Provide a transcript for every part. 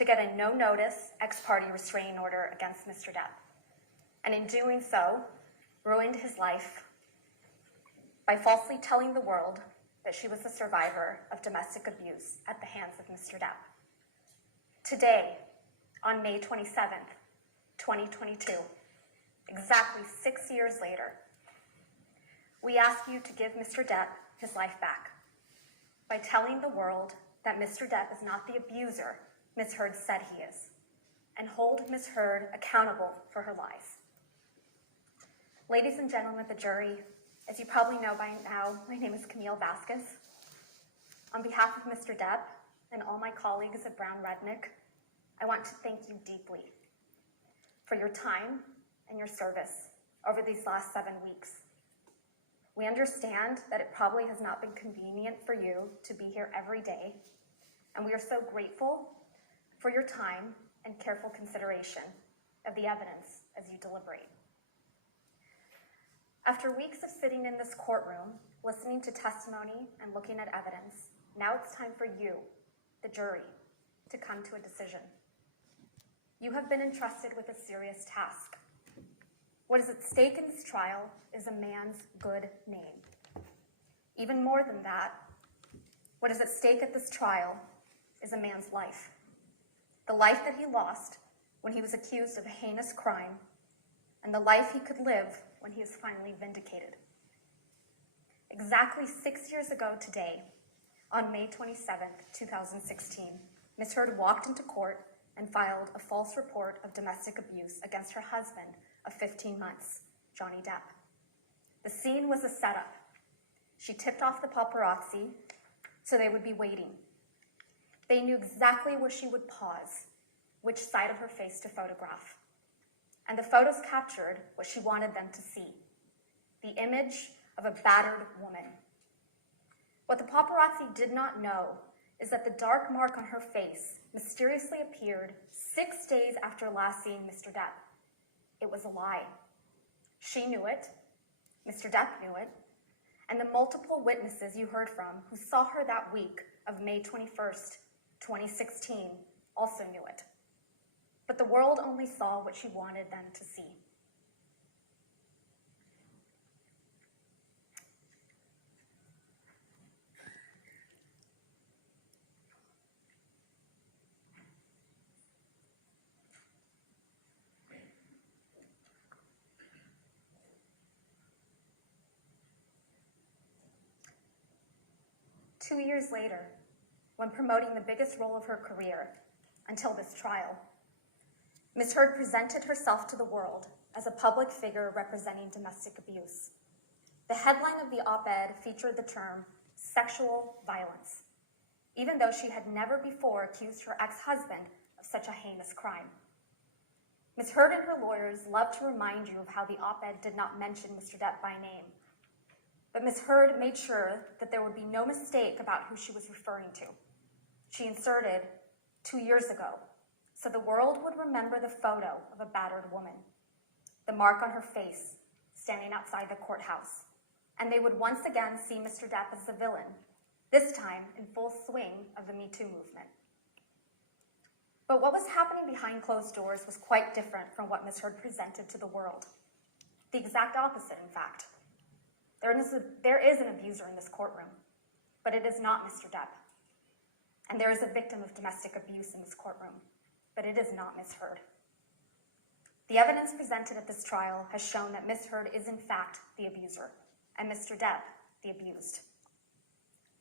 to get a no-notice ex-parte restraining order against Mr. Depp, and in doing so, ruined his life by falsely telling the world that she was a survivor of domestic abuse at the hands of Mr. Depp. Today, on May 27th, 2022, exactly 6 years later, we ask you to give Mr. Depp his life back by telling the world that Mr. Depp is not the abuser Ms. Heard said he is, and hold Ms. Heard accountable for her lies. Ladies and gentlemen of the jury, as you probably know by now, my name is Camille Vasquez. On behalf of Mr. Depp and all my colleagues at Brown Rednick, I want to thank you deeply for your time and your service over these last 7 weeks. We understand that it probably has not been convenient for you to be here every day, and we are so grateful for your time and careful consideration of the evidence as you deliberate. After weeks of sitting in this courtroom, listening to testimony and looking at evidence, now it's time for you, the jury, to come to a decision. You have been entrusted with a serious task. What is at stake in this trial is a man's good name. Even more than that, what is at stake at this trial is a man's life. The life that he lost when he was accused of a heinous crime, and the life he could live when he is finally vindicated. Exactly 6 years ago today, on May 27th, 2016, Ms. Heard walked into court and filed a false report of domestic abuse against her husband of 15 months, Johnny Depp. The scene was a setup. She tipped off the paparazzi so they would be waiting. They knew exactly where she would pause, which side of her face to photograph. And the photos captured what she wanted them to see, the image of a battered woman. What the paparazzi did not know is that the dark mark on her face mysteriously appeared 6 days after last seeing Mr. Depp. It was a lie. She knew it, Mr. Depp knew it, and the multiple witnesses you heard from who saw her that week of May 21st, 2016 also knew it. But the world only saw what she wanted them to see. Two years later, when promoting the biggest role of her career until this trial, Ms. Heard presented herself to the world as a public figure representing domestic abuse. The headline of the op-ed featured the term sexual violence, even though she had never before accused her ex-husband of such a heinous crime. Ms. Heard and her lawyers love to remind you of how the op-ed did not mention Mr. Depp by name. But Ms. Heard made sure that there would be no mistake about who she was referring to. She inserted 2 years ago, so the world would remember the photo of a battered woman, the mark on her face, standing outside the courthouse, and they would once again see Mr. Depp as the villain, this time in full swing of the Me Too movement. But what was happening behind closed doors was quite different from what Ms. Heard presented to the world. The exact opposite, in fact. There is an abuser in this courtroom, but it is not Mr. Depp. And there is a victim of domestic abuse in this courtroom, but it is not Ms. Heard. The evidence presented at this trial has shown that Ms. Heard is in fact the abuser, and Mr. Depp the abused.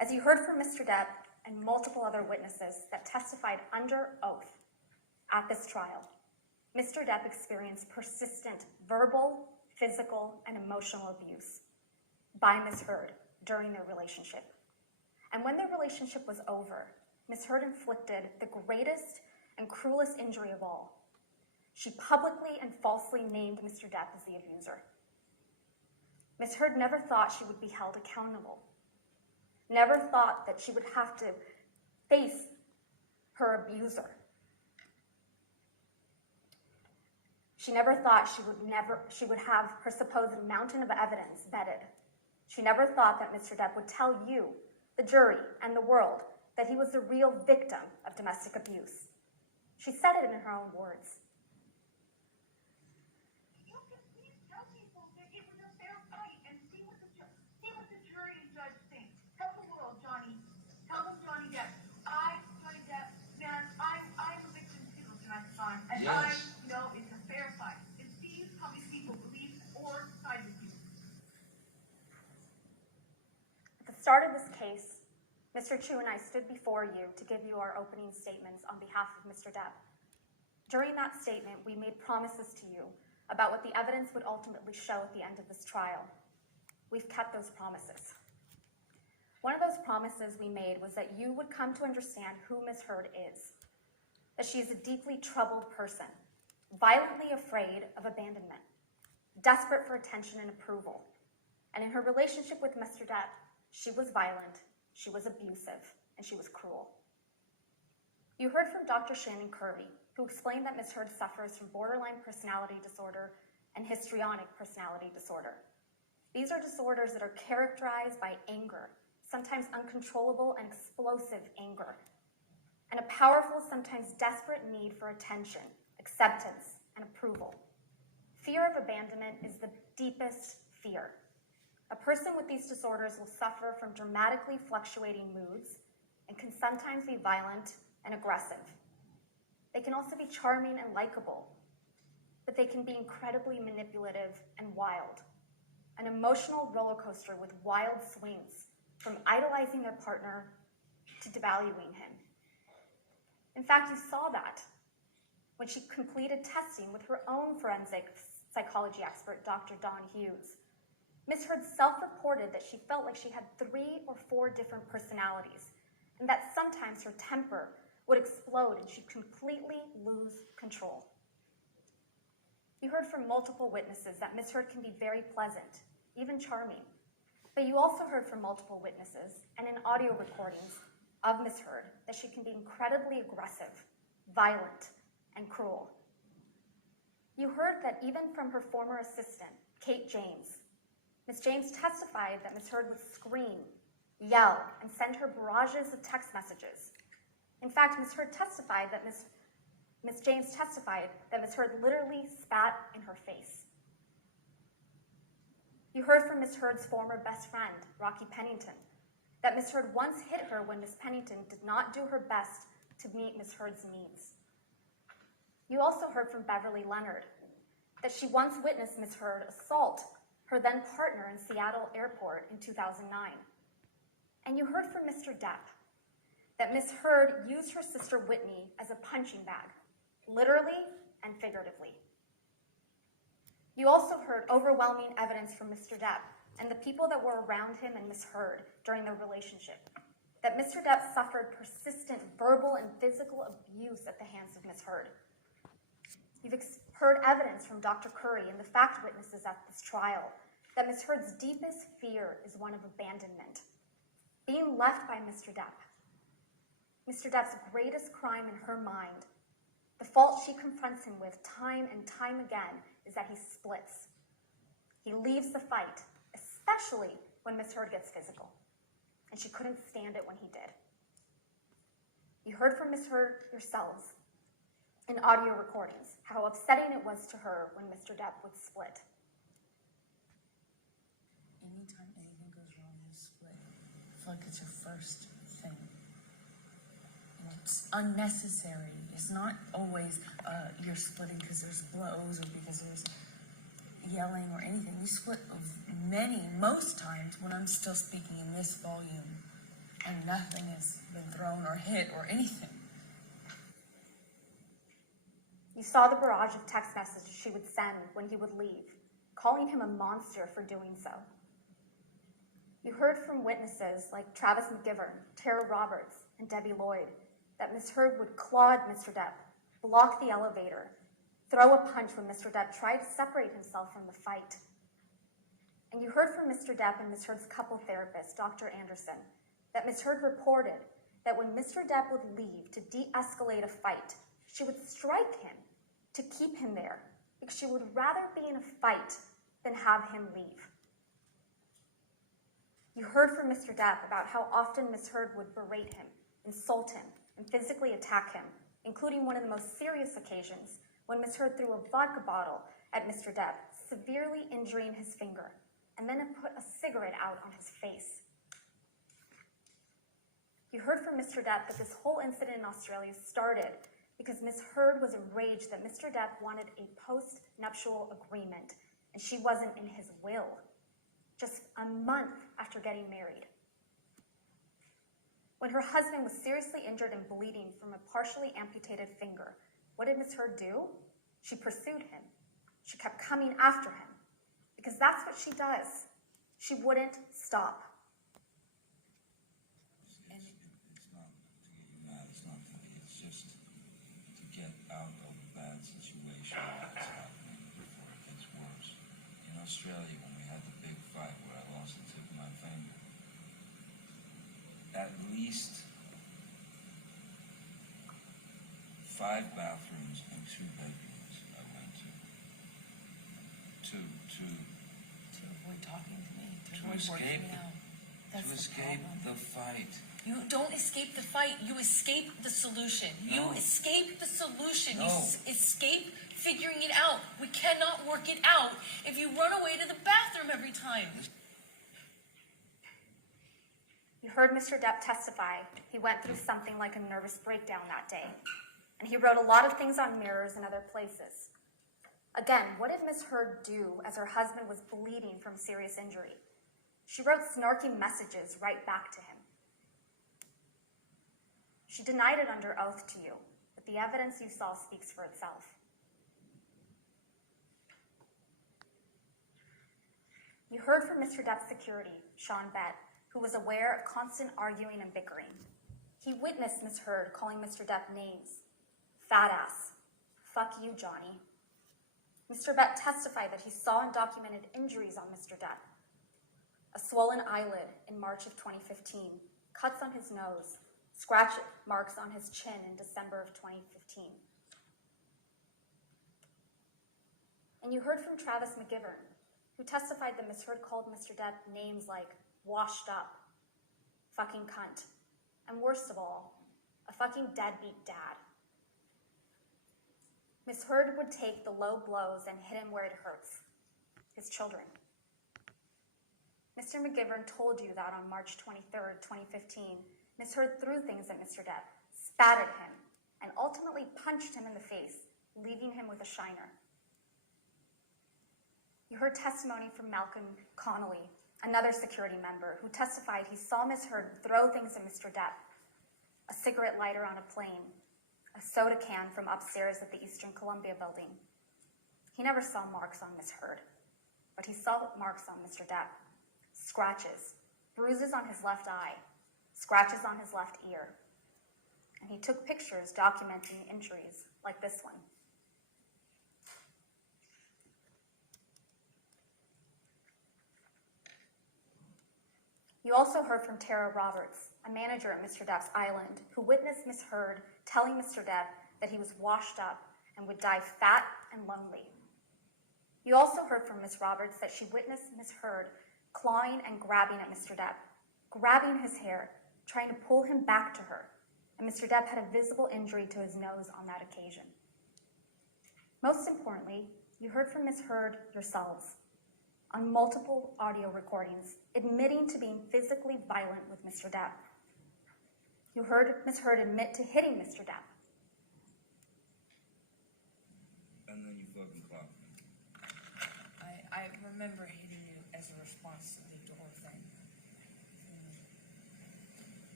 As you heard from Mr. Depp and multiple other witnesses that testified under oath at this trial, Mr. Depp experienced persistent verbal, physical, and emotional abuse by Ms. Heard during their relationship. And when their relationship was over, Ms. Heard inflicted the greatest and cruelest injury of all. She publicly and falsely named Mr. Depp as the abuser. Ms. Heard never thought she would be held accountable, never thought that she would have to face her abuser. She never thought she would have her supposed mountain of evidence vetted. She never thought that Mr. Depp would tell you, the jury, and the world that he was the real victim of domestic abuse. She said it in her own words. You can please tell people that it was a fair fight and see what the jury and judge think. Tell the world, Johnny. Tell them, Johnny Depp. Johnny Depp, man, I'm a victim too, Johnny Depp. And yes. I know it's a fair fight. And see how many people believe or side with you. At the start of this case, Mr. Chu and I stood before you to give you our opening statements on behalf of Mr. Depp. During that statement, we made promises to you about what the evidence would ultimately show at the end of this trial. We've kept those promises. One of those promises we made was that you would come to understand who Ms. Heard is, that she is a deeply troubled person, violently afraid of abandonment, desperate for attention and approval. And in her relationship with Mr. Depp, she was violent, she was abusive, and she was cruel. You heard from Dr. Shannon Curry, who explained that Ms. Heard suffers from borderline personality disorder and histrionic personality disorder. These are disorders that are characterized by anger, sometimes uncontrollable and explosive anger, and a powerful, sometimes desperate need for attention, acceptance, and approval. Fear of abandonment is the deepest fear. A person with these disorders will suffer from dramatically fluctuating moods and can sometimes be violent and aggressive. They can also be charming and likable, but they can be incredibly manipulative and wild, an emotional roller coaster with wild swings, from idolizing their partner to devaluing him. In fact, you saw that when she completed testing with her own forensic psychology expert, Dr. Dawn Hughes. Ms. Heard self-reported that she felt like she had 3 or 4 different personalities, and that sometimes her temper would explode and she'd completely lose control. You heard from multiple witnesses that Ms. Heard can be very pleasant, even charming, but you also heard from multiple witnesses and in audio recordings of Ms. Heard that she can be incredibly aggressive, violent, and cruel. You heard that even from her former assistant, Kate James, Ms. James testified that Ms. Heard would scream, yell, and send her barrages of text messages. In fact, Ms. Heard testified that Ms. James testified that Ms. Heard literally spat in her face. You heard from Ms. Heard's former best friend, Rocky Pennington, that Ms. Heard once hit her when Ms. Pennington did not do her best to meet Ms. Heard's needs. You also heard from Beverly Leonard that she once witnessed Ms. Heard assault her then partner in Seattle Airport in 2009. And you heard from Mr. Depp that Ms. Heard used her sister Whitney as a punching bag, literally and figuratively. You also heard overwhelming evidence from Mr. Depp and the people that were around him and Ms. Heard during their relationship, that Mr. Depp suffered persistent verbal and physical abuse at the hands of Ms. Heard. You've heard evidence from Dr. Curry and the fact witnesses at this trial that Ms. Heard's deepest fear is one of abandonment, being left by Mr. Depp. Mr. Depp's greatest crime in her mind, the fault she confronts him with time and time again, is that he splits. He leaves the fight, especially when Ms. Heard gets physical, and she couldn't stand it when he did. You heard from Ms. Heard yourselves in audio recordings how upsetting it was to her when Mr. Depp would split. Anytime anything goes wrong, you split. I feel like it's your first thing. And it's unnecessary. It's not always you're splitting because there's blows or because there's yelling or anything. You split most times when I'm still speaking in this volume and nothing has been thrown or hit or anything. You saw the barrage of text messages she would send when he would leave, calling him a monster for doing so. You heard from witnesses like Travis McGivern, Tara Roberts, and Debbie Lloyd that Ms. Heard would clod Mr. Depp, block the elevator, throw a punch when Mr. Depp tried to separate himself from the fight. And you heard from Mr. Depp and Ms. Heard's couple therapist, Dr. Anderson, that Ms. Heard reported that when Mr. Depp would leave to de-escalate a fight, she would strike him to keep him there because she would rather be in a fight than have him leave. You heard from Mr. Depp about how often Ms. Heard would berate him, insult him, and physically attack him including one of the most serious occasions when Ms. Heard threw a vodka bottle at Mr. Depp, severely injuring his finger, and then put a cigarette out on his face. You heard from Mr. Depp that this whole incident in Australia started because Ms. Heard was enraged that Mr. Depp wanted a post-nuptial agreement, and she wasn't in his will, just a month after getting married. When her husband was seriously injured and bleeding from a partially amputated finger, what did Ms. Heard do? She pursued him. She kept coming after him, because that's what she does. She wouldn't stop. It's not to get you mad, it's just to get out of a bad situation that's happening before it gets worse. In Australia, when we had the big fight where I lost the tip of my finger, at least 5 bathrooms and 2 bedrooms I went to avoid talking to me, to avoid escape working me out. That's to the escape problem. the fight. You don't escape the fight. You escape the solution. You No. escape the solution. No. You escape figuring it out. We cannot work it out if you run away to the bathroom every time. You heard Mr. Depp testify he went through something like a nervous breakdown that day, and he wrote a lot of things on mirrors and other places. Again, what did Ms. Heard do as her husband was bleeding from serious injury? She wrote snarky messages right back to him. She denied it under oath to you, but the evidence you saw speaks for itself. You heard from Mr. Depp's security, Sean Bett, who was aware of constant arguing and bickering. He witnessed Ms. Heard calling Mr. Depp names. Fat ass. Fuck you, Johnny. Mr. Bett testified that he saw and documented injuries on Mr. Depp. A swollen eyelid in March of 2015, cuts on his nose, scratch marks on his chin in December of 2015. And you heard from Travis McGivern, who testified that Ms. Heard called Mr. Depp names like washed up, fucking cunt, and worst of all, a fucking deadbeat dad. Ms. Heard would take the low blows and hit him where it hurts, his children. Mr. McGivern told you that on March 23rd, 2015, Ms. Heard threw things at Mr. Depp, spat at him, and ultimately punched him in the face, leaving him with a shiner. You heard testimony from Malcolm Connolly, another security member, who testified he saw Ms. Heard throw things at Mr. Depp, a cigarette lighter on a plane, a soda can from upstairs at the Eastern Columbia building. He never saw marks on Ms. Heard, but he saw marks on Mr. Depp. Scratches, bruises on his left eye, scratches on his left ear. And he took pictures documenting injuries like this one. You also heard from Tara Roberts, a manager at Mr. Depp's Island, who witnessed Ms. Heard telling Mr. Depp that he was washed up and would die fat and lonely. You also heard from Ms. Roberts that she witnessed Ms. Heard clawing and grabbing at Mr. Depp, grabbing his hair, trying to pull him back to her, and Mr. Depp had a visible injury to his nose on that occasion. Most importantly, you heard from Ms. Heard yourselves on multiple audio recordings, admitting to being physically violent with Mr. Depp. You heard Ms. Heard admit to hitting Mr. Depp. And then you fucking clocked me. I remember hitting you as a response to the door thing.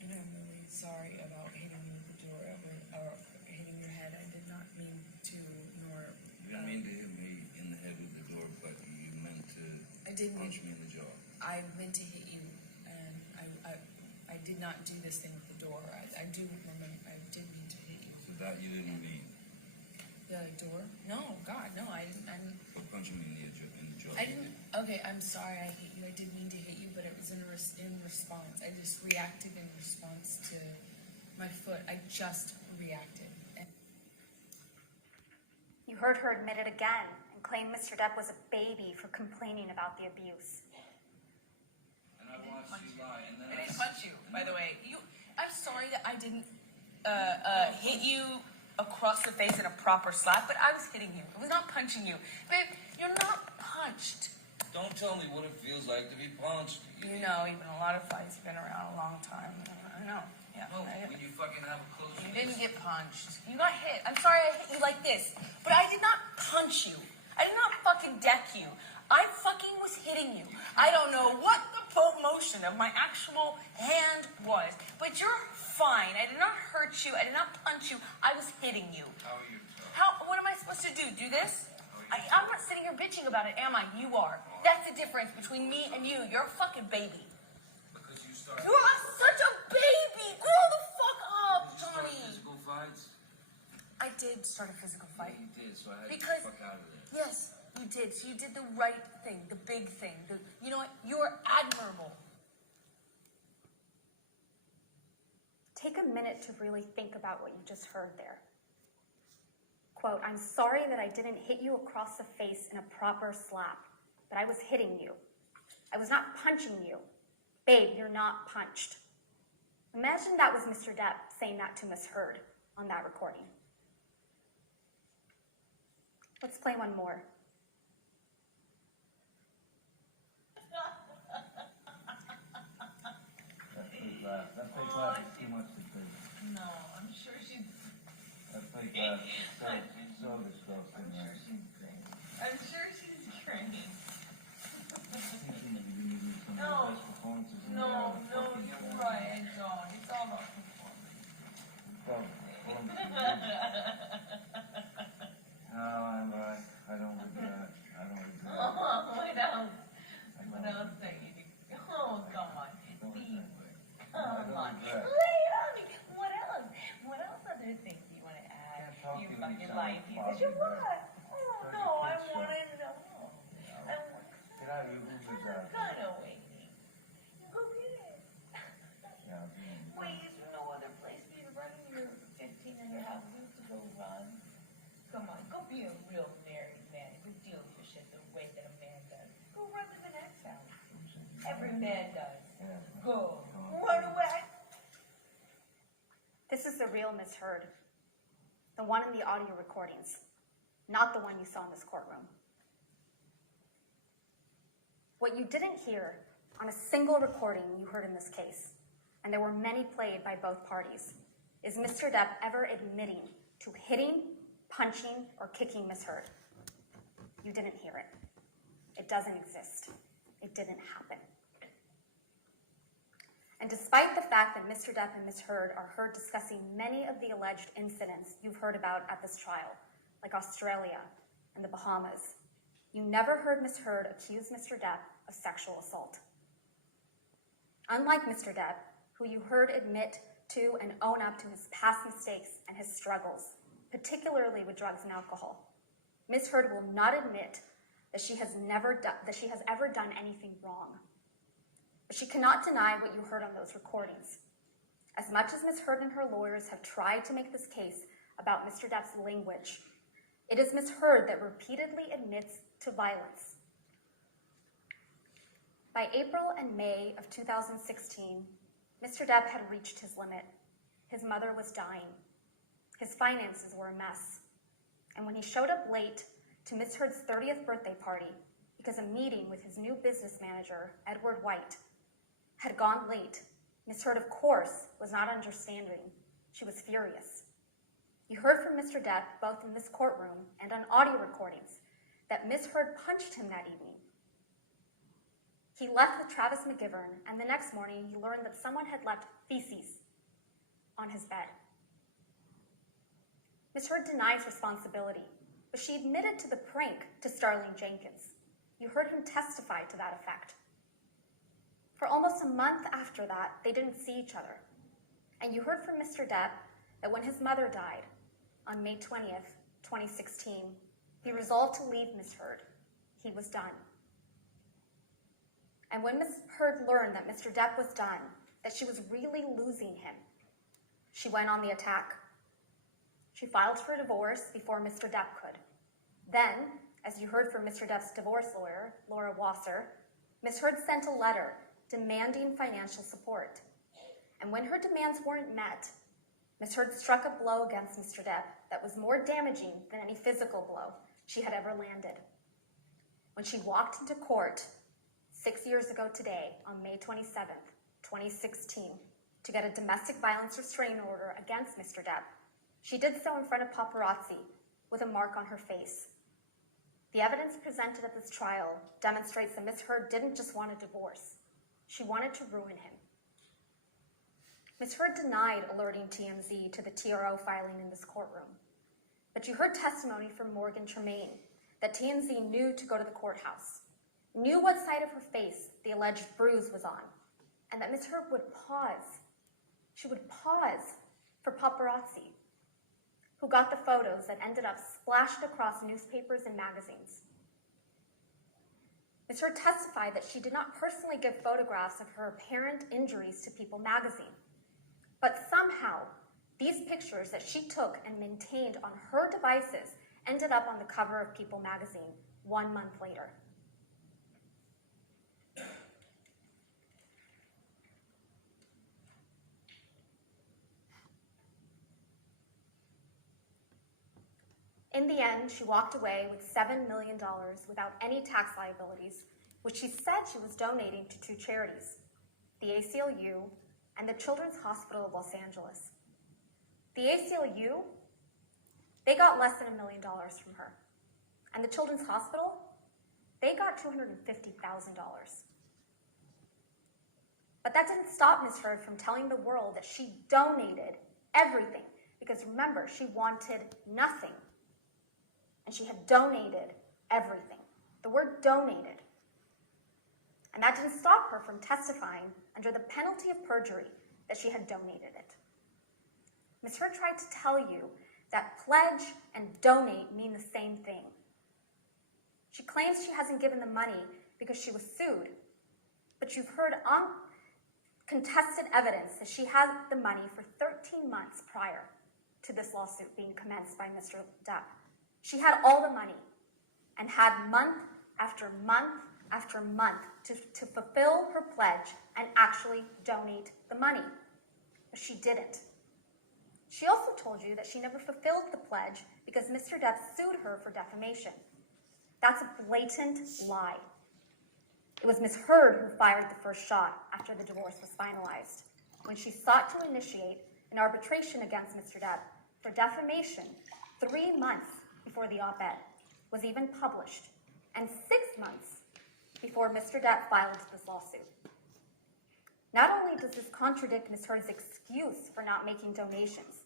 And I'm really sorry about hitting you with the door or hitting your head. I did not mean to, nor. You didn't mean to hit me in the head with the door, but you meant to I didn't punch me in the jaw. I meant to hit you, and I did not do this thing with the door. I do remember, I did mean to hit you. So that you didn't mean. The door? No, God, no, I didn't. But punching me in the jaw. I didn't. Okay, I'm sorry. I hit you. I didn't mean to hit you, but it was in response. I just reacted in response to my foot. I just reacted. And You heard her admit it again and claim Mr. Depp was a baby for complaining about the abuse. And I watched you lie, and then I didn't punch you, by the way. I'm sorry that I didn't hit you across the face in a proper slap, but I was hitting you. I was not punching you. Babe, you're not punched. Don't tell me what it feels like to be punched. You know, you've been in a lot of fights. You've been around a long time. I know. Yeah. No, when you fucking have a close You fist. didn't get punched. You got hit. I'm sorry I hit you like this, but I did not punch you. I did not fucking deck you. I fucking was hitting you. I don't know what the motion of my actual hand was, but you're fine. I did not hurt you. I did not punch you. I was hitting you. How are you? What am I supposed to do? Do this? I'm not sitting here bitching about it, am I? You are. That's the difference between me and you. You're a fucking baby. Because you started. You're such a baby. Grow the fuck up, You started Johnny. physical fights. I did start a physical fight. You did, so I had to Because- get the fuck out of there. Yes, you did. So you did the right thing, the big thing. You know what? You're admirable. Take a minute to really think about what you just heard there. Quote, I'm sorry that I didn't hit you across the face in a proper slap, but I was hitting you. I was not punching you. Babe, you're not punched. Imagine that was Mr. Depp saying that to Miss Heard on that recording. Let's play one more. That fake laugh is too much to take. No, I'm sure she's. That fake laugh is so disgusting. Man. I'm sure she's training. No. No, you're right, John. It's all about performance. No, I'm right. I don't regret. Oh, what else? What else are you doing? Oh, come on. Come on. Lay it on me. What else? What else other things do you want to add? You fucking lying piece of shit. What? Oh, no, I want to know. I want to Get out of your Uber job. kind of waiting. Go get it. Yeah, Wait, is there no other place for you to run your 15 and a half weeks to go run? Come on, go be a real married man. Go deal with your shit the way that a man does. Go run to the next house. Every man does. Go. Run away. This is the real Miss Heard, the one in the audio recordings, not the one you saw in this courtroom. What you didn't hear on a single recording you heard in this case, and there were many played by both parties, is Mr. Depp ever admitting to hitting, punching, or kicking Miss Heard. You didn't hear it. It doesn't exist. It didn't happen. And despite the fact that Mr. Depp and Ms. Heard are heard discussing many of the alleged incidents you've heard about at this trial, like Australia and the Bahamas, you never heard Ms. Heard accuse Mr. Depp of sexual assault. Unlike Mr. Depp, who you heard admit to and own up to his past mistakes and his struggles, particularly with drugs and alcohol, Ms. Heard will not admit that she has ever done anything wrong. But she cannot deny what you heard on those recordings. As much as Ms. Heard and her lawyers have tried to make this case about Mr. Depp's language, it is Ms. Heard that repeatedly admits to violence. By April and May of 2016, Mr. Depp had reached his limit. His mother was dying. His finances were a mess. And when he showed up late to Ms. Heard's 30th birthday party because a meeting with his new business manager, Edward White, had gone late, Ms. Heard, of course, was not understanding. She was furious. You heard from Mr. Depp, both in this courtroom and on audio recordings, that Ms. Heard punched him that evening. He left with Travis McGivern, and the next morning he learned that someone had left feces on his bed. Ms. Heard denies responsibility, but she admitted to the prank to Starling Jenkins. You heard him testify to that effect. For almost a month after that, they didn't see each other. And you heard from Mr. Depp that when his mother died on May 20th, 2016, he resolved to leave Ms. Heard. He was done. And when Ms. Heard learned that Mr. Depp was done, that she was really losing him, she went on the attack. She filed for divorce before Mr. Depp could. Then, as you heard from Mr. Depp's divorce lawyer, Laura Wasser, Ms. Heard sent a letter demanding financial support. And when her demands weren't met, Ms. Heard struck a blow against Mr. Depp that was more damaging than any physical blow she had ever landed. When she walked into court 6 years ago today, on May 27th, 2016, to get a domestic violence restraining order against Mr. Depp, she did so in front of paparazzi with a mark on her face. The evidence presented at this trial demonstrates that Ms. Heard didn't just want a divorce. She wanted to ruin him. Ms. Heard denied alerting TMZ to the TRO filing in this courtroom, but you heard testimony from Morgan Tremaine that TMZ knew to go to the courthouse, knew what side of her face the alleged bruise was on, and that Ms. Heard would pause. She would pause for paparazzi, who got the photos that ended up splashed across newspapers and magazines. Ms. Heard testified that she did not personally give photographs of her apparent injuries to People magazine, but somehow these pictures that she took and maintained on her devices ended up on the cover of People magazine 1 month later. In the end, she walked away with $7 million without any tax liabilities, which she said she was donating to 2 charities, the ACLU and the Children's Hospital of Los Angeles. The ACLU, they got less than $1 million from her. And the Children's Hospital, they got $250,000. But that didn't stop Ms. Heard from telling the world that she donated everything, because remember, she wanted nothing. And she had donated everything. The word donated. And that didn't stop her from testifying under the penalty of perjury that she had donated it. Ms. Heard tried to tell you that pledge and donate mean the same thing. She claims she hasn't given the money because she was sued, but you've heard uncontested evidence that she had the money for 13 months prior to this lawsuit being commenced by Mr. Depp. She had all the money and had month after month after month to fulfill her pledge and actually donate the money. But she didn't. She also told you that she never fulfilled the pledge because Mr. Depp sued her for defamation. That's a blatant lie. It was Ms. Heard who fired the first shot after the divorce was finalized, when she sought to initiate an arbitration against Mr. Depp for defamation 3 months before the op-ed was even published, and 6 months before Mr. Depp filed this lawsuit. Not only does this contradict Ms. Heard's excuse for not making donations,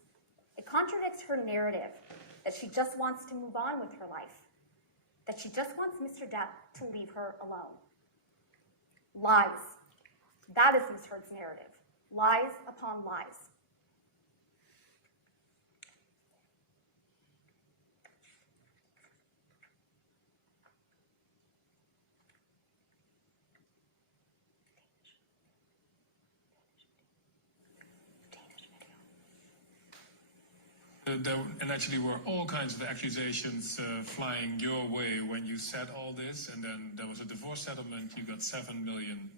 it contradicts her narrative that she just wants to move on with her life, that she just wants Mr. Depp to leave her alone. Lies. That is Ms. Heard's narrative. Lies upon lies. There actually were all kinds of accusations flying your way when you said all this, and then there was a divorce settlement. You got $7 million.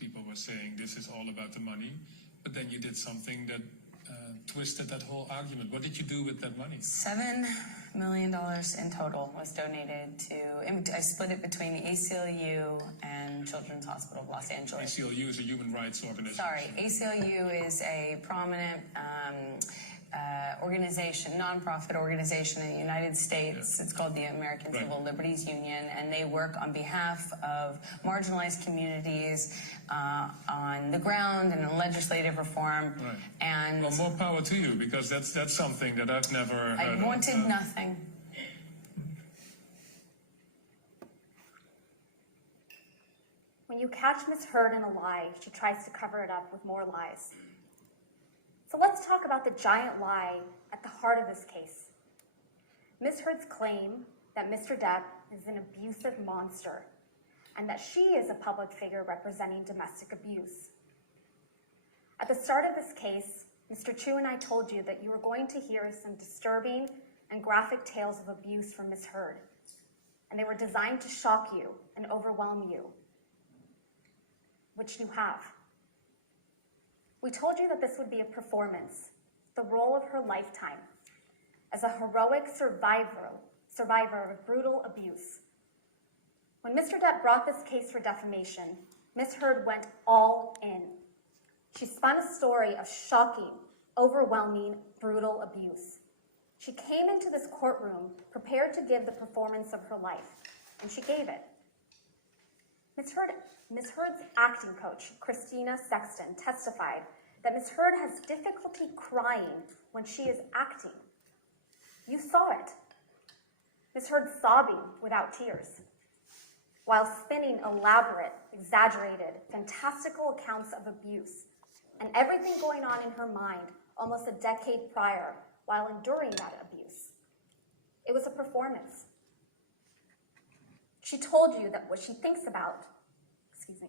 People were saying this is all about the money, but then you did something that twisted that whole argument. What did you do with that money? $7 million in total was donated to, I split it between the ACLU and Children's Hospital of Los Angeles. ACLU is a human rights organization. Sorry, ACLU is a prominent organization, nonprofit organization in the United States. Yeah. It's called the American Civil Liberties Union, and they work on behalf of marginalized communities on the ground and in legislative reform. Right. And well, more power to you, because that's something that I've never heard I wanted nothing. When you catch Ms. Heard in a lie, she tries to cover it up with more lies. So let's talk about the giant lie at the heart of this case. Ms. Heard's claim that Mr. Depp is an abusive monster and that she is a public figure representing domestic abuse. At the start of this case, Mr. Chu and I told you that you were going to hear some disturbing and graphic tales of abuse from Ms. Heard, and they were designed to shock you and overwhelm you. which you have. We told you that this would be a performance, the role of her lifetime, as a heroic survivor of brutal abuse. When Mr. Depp brought this case for defamation, Ms. Heard went all in. She spun a story of shocking, overwhelming, brutal abuse. She came into this courtroom prepared to give the performance of her life, and she gave it. Ms. Heard's acting coach, Christina Sexton, testified that Ms. Heard has difficulty crying when she is acting. You saw it. Ms. Heard sobbing without tears, while spinning elaborate, exaggerated, fantastical accounts of abuse and everything going on in her mind almost a decade prior while enduring that abuse. It was a performance. She told you that what she thinks about,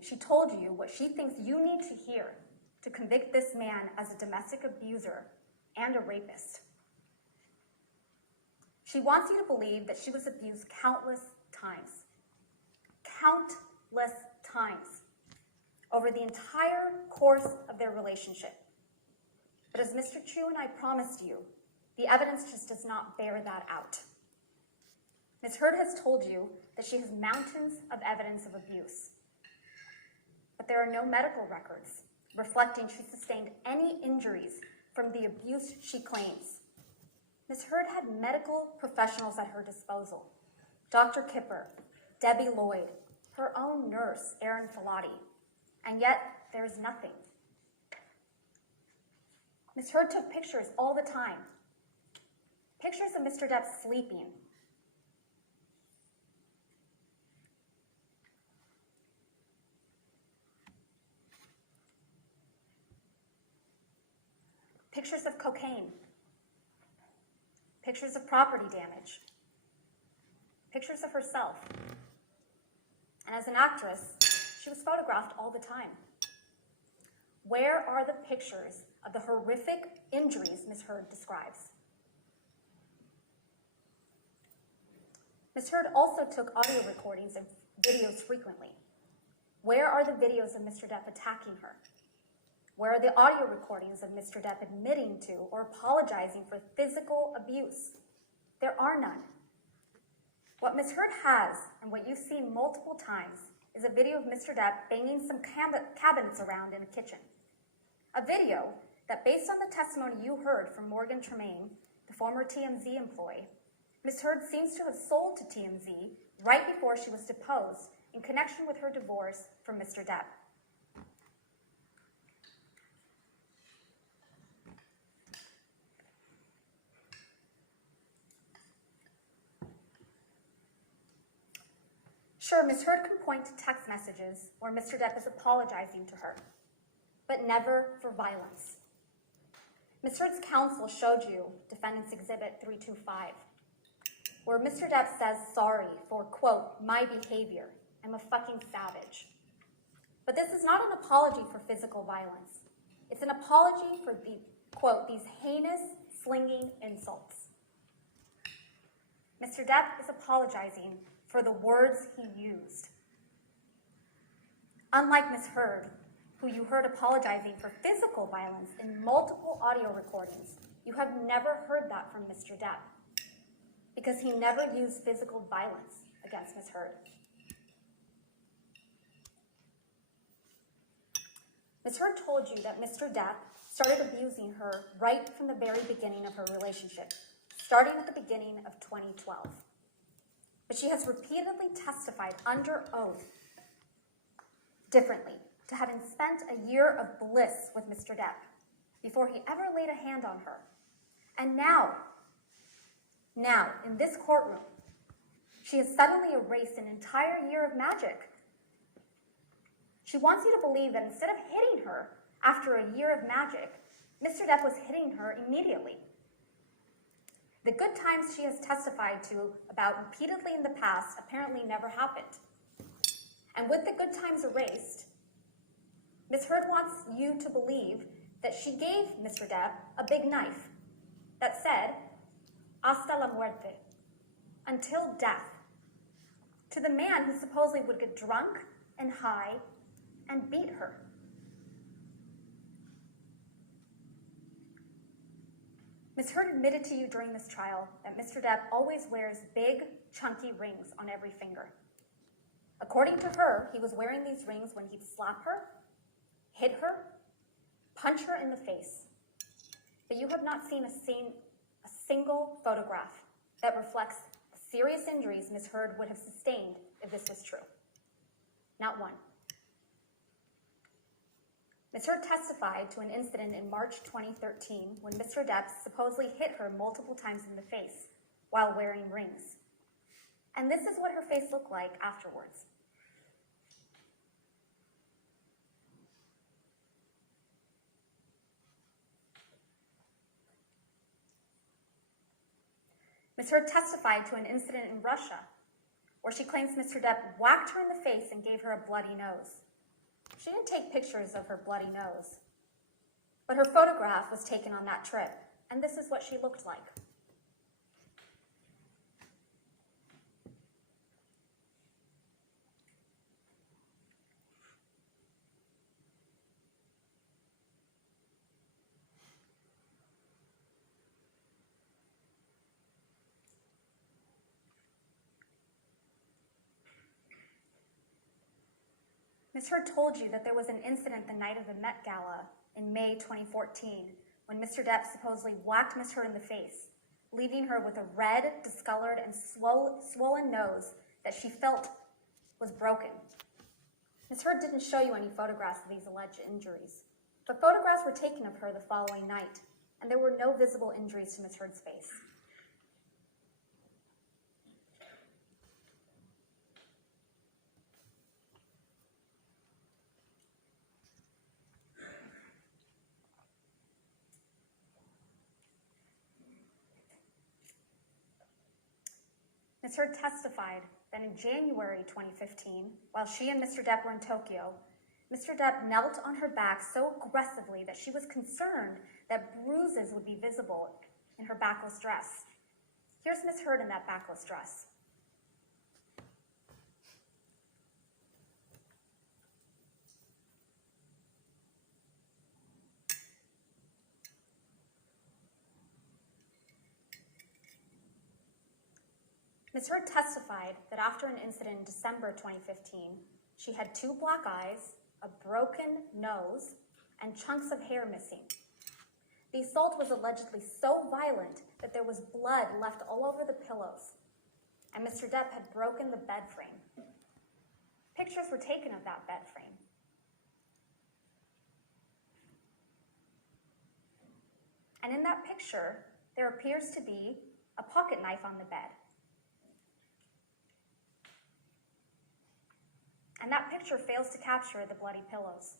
she told you what she thinks you need to hear to convict this man as a domestic abuser and a rapist. She wants you to believe that she was abused countless times over the entire course of their relationship. But as Mr. Chu and I promised you, the evidence just does not bear that out. Ms. Heard has told you that she has mountains of evidence of abuse, but there are no medical records reflecting she sustained any injuries from the abuse she claims. Ms. Heard had medical professionals at her disposal: Dr. Kipper, Debbie Lloyd, her own nurse, Erin Filati, and yet there is nothing. Ms. Heard took pictures all the time. Pictures of Mr. Depp sleeping. Pictures of cocaine. Pictures of property damage. Pictures of herself. And as an actress, she was photographed all the time. Where are the pictures of the horrific injuries Ms. Heard describes? Ms. Heard also took audio recordings and videos frequently. Where are the videos of Mr. Depp attacking her? Where are the audio recordings of Mr. Depp admitting to or apologizing for physical abuse? There are none. What Ms. Heard has, and what you've seen multiple times, is a video of Mr. Depp banging some cabinets around in a kitchen. A video that, based on the testimony you heard from Morgan Tremaine, the former TMZ employee, Ms. Heard seems to have sold to TMZ right before she was deposed in connection with her divorce from Mr. Depp. Sure, Ms. Heard can point to text messages where Mr. Depp is apologizing to her, but never for violence. Ms. Heard's counsel showed you Defendant's Exhibit 325, where Mr. Depp says sorry for, quote, my behavior. I'm a fucking savage. But this is not an apology for physical violence. It's an apology for the, quote, these heinous, slinging insults. Mr. Depp is apologizing for the words he used. Unlike Ms. Heard, who you heard apologizing for physical violence in multiple audio recordings, you have never heard that from Mr. Depp, because he never used physical violence against Ms. Heard. Ms. Heard told you that Mr. Depp started abusing her right from the very beginning of her relationship, starting at the beginning of 2012. But she has repeatedly testified under oath differently to having spent a year of bliss with Mr. Depp before he ever laid a hand on her. And now, in this courtroom, she has suddenly erased an entire year of magic. She wants you to believe that instead of hitting her after a year of magic, Mr. Depp was hitting her immediately. The good times she has testified to about repeatedly in the past apparently never happened. And with the good times erased, Ms. Heard wants you to believe that she gave Mr. Depp a big knife that said, hasta la muerte, until death, to the man who supposedly would get drunk and high and beat her. Ms. Heard admitted to you during this trial that Mr. Depp always wears big, chunky rings on every finger. According to her, he was wearing these rings when he'd slap her, hit her, punch her in the face. But you have not seen a single photograph that reflects the serious injuries Ms. Heard would have sustained if this was true. Not one. Ms. Heard testified to an incident in March 2013 when Mr. Depp supposedly hit her multiple times in the face while wearing rings. And this is what her face looked like afterwards. Ms. Heard testified to an incident in Russia where she claims Mr. Depp whacked her in the face and gave her a bloody nose. She didn't take pictures of her bloody nose, but her photograph was taken on that trip, and this is what she looked like. Ms. Heard told you that there was an incident the night of the Met Gala in May 2014 when Mr. Depp supposedly whacked Ms. Heard in the face, leaving her with a red, discolored, and swollen nose that she felt was broken. Ms. Heard didn't show you any photographs of these alleged injuries, but photographs were taken of her the following night, and there were no visible injuries to Ms. Heard's face. Ms. Heard testified that in January 2015, while she and Mr. Depp were in Tokyo, Mr. Depp knelt on her back so aggressively that she was concerned that bruises would be visible in her backless dress. Here's Ms. Heard in that backless dress. Ms. Heard testified that after an incident in December 2015, she had 2 black eyes, a broken nose, and chunks of hair missing. The assault was allegedly so violent that there was blood left all over the pillows, and Mr. Depp had broken the bed frame. Pictures were taken of that bed frame. And in that picture, there appears to be a pocket knife on the bed. And that picture fails to capture the bloody pillows.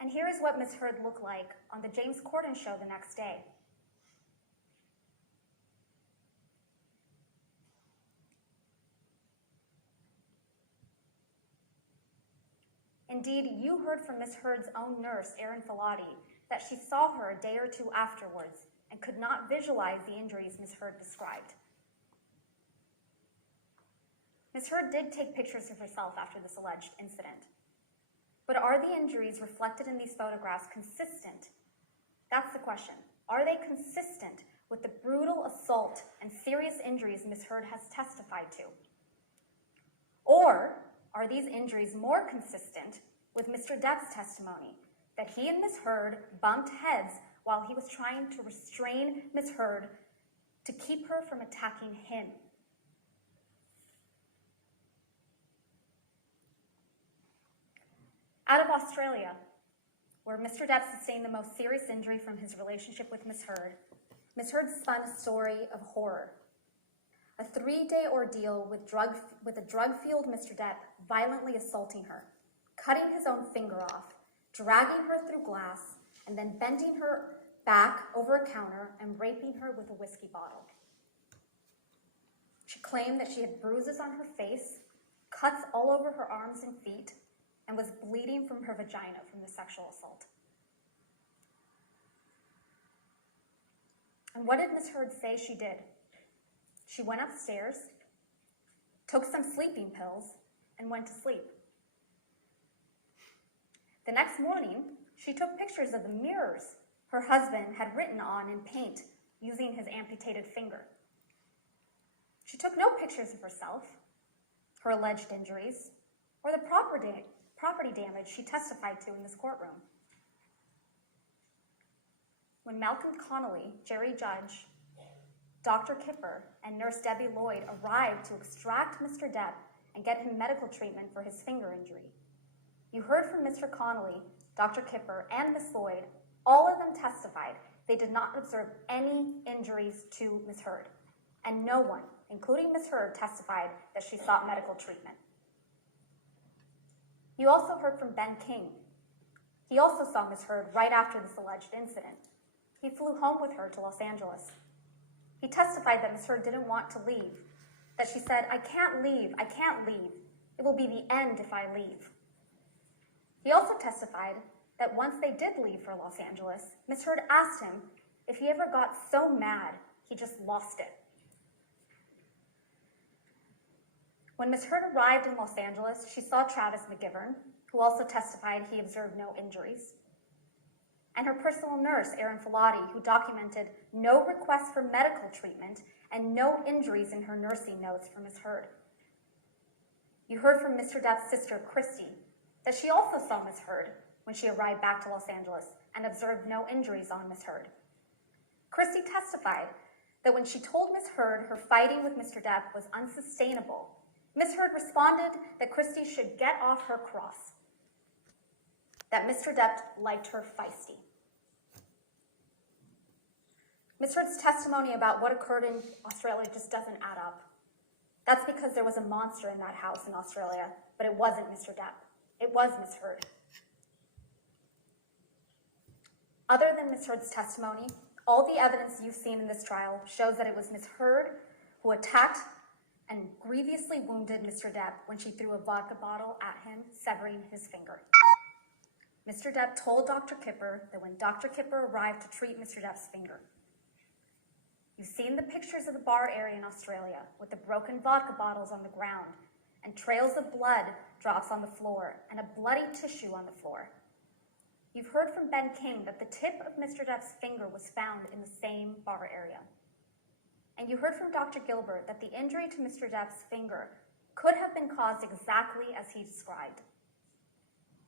And here is what Ms. Heard looked like on the James Corden show the next day. Indeed, you heard from Ms. Heard's own nurse, Erin Filati, that she saw her a day or 2 afterwards and could not visualize the injuries Ms. Heard described. Ms. Heard did take pictures of herself after this alleged incident. But are the injuries reflected in these photographs consistent? That's the question. Are they consistent with the brutal assault and serious injuries Ms. Heard has testified to? Or are these injuries more consistent with Mr. Depp's testimony that he and Ms. Heard bumped heads while he was trying to restrain Ms. Heard to keep her from attacking him? Out of Australia, where Mr. Depp sustained the most serious injury from his relationship with Ms. Heard spun a story of horror. A 3-day ordeal with a drug-fueled Mr. Depp violently assaulting her, cutting his own finger off, dragging her through glass, and then bending her back over a counter and raping her with a whiskey bottle. She claimed that she had bruises on her face, cuts all over her arms and feet, and was bleeding from her vagina from the sexual assault. And what did Miss Heard say she did? She went upstairs, took some sleeping pills, and went to sleep. The next morning, she took pictures of the mirrors her husband had written on in paint using his amputated finger. She took no pictures of herself, her alleged injuries, or the property damage she testified to in this courtroom. When Malcolm Connolly, Jerry Judge, Dr. Kipper, and Nurse Debbie Lloyd arrived to extract Mr. Depp and get him medical treatment for his finger injury, you heard from Mr. Connolly, Dr. Kipper, and Miss Lloyd. All of them testified they did not observe any injuries to Miss Heard, and no one, including Miss Heard, testified that she sought medical treatment. You also heard from Ben King. He also saw Miss Heard right after this alleged incident. He flew home with her to Los Angeles. He testified that Miss Heard didn't want to leave, that she said, "I can't leave, I can't leave. It will be the end if I leave." He also testified that once they did leave for Los Angeles, Miss Heard asked him if he ever got so mad he just lost it. When Miss Heard arrived in Los Angeles, she saw Travis McGivern, who also testified he observed no injuries, and her personal nurse, Erin Filati, who documented no requests for medical treatment and no injuries in her nursing notes for Miss Heard. You heard from Mr. Depp's sister, Christy, that she also saw Miss Heard when she arrived back to Los Angeles and observed no injuries on Miss Heard. Christy testified that when she told Miss Heard her fighting with Mr. Depp was unsustainable, Miss Heard responded that Christy should get off her cross, that Mr. Depp liked her feisty. Miss Heard's testimony about what occurred in Australia just doesn't add up. That's because there was a monster in that house in Australia, but it wasn't Mr. Depp. It was Miss Heard. Other than Miss Heard's testimony, all the evidence you've seen in this trial shows that it was Miss Heard who attacked and grievously wounded Mr. Depp when she threw a vodka bottle at him, severing his finger. Mr. Depp told Dr. Kipper that when Dr. Kipper arrived to treat Mr. Depp's finger. You've seen the pictures of the bar area in Australia with the broken vodka bottles on the ground and trails of blood drops on the floor and a bloody tissue on the floor. You've heard from Ben King that the tip of Mr. Depp's finger was found in the same bar area. And you heard from Dr. Gilbert that the injury to Mr. Depp's finger could have been caused exactly as he described,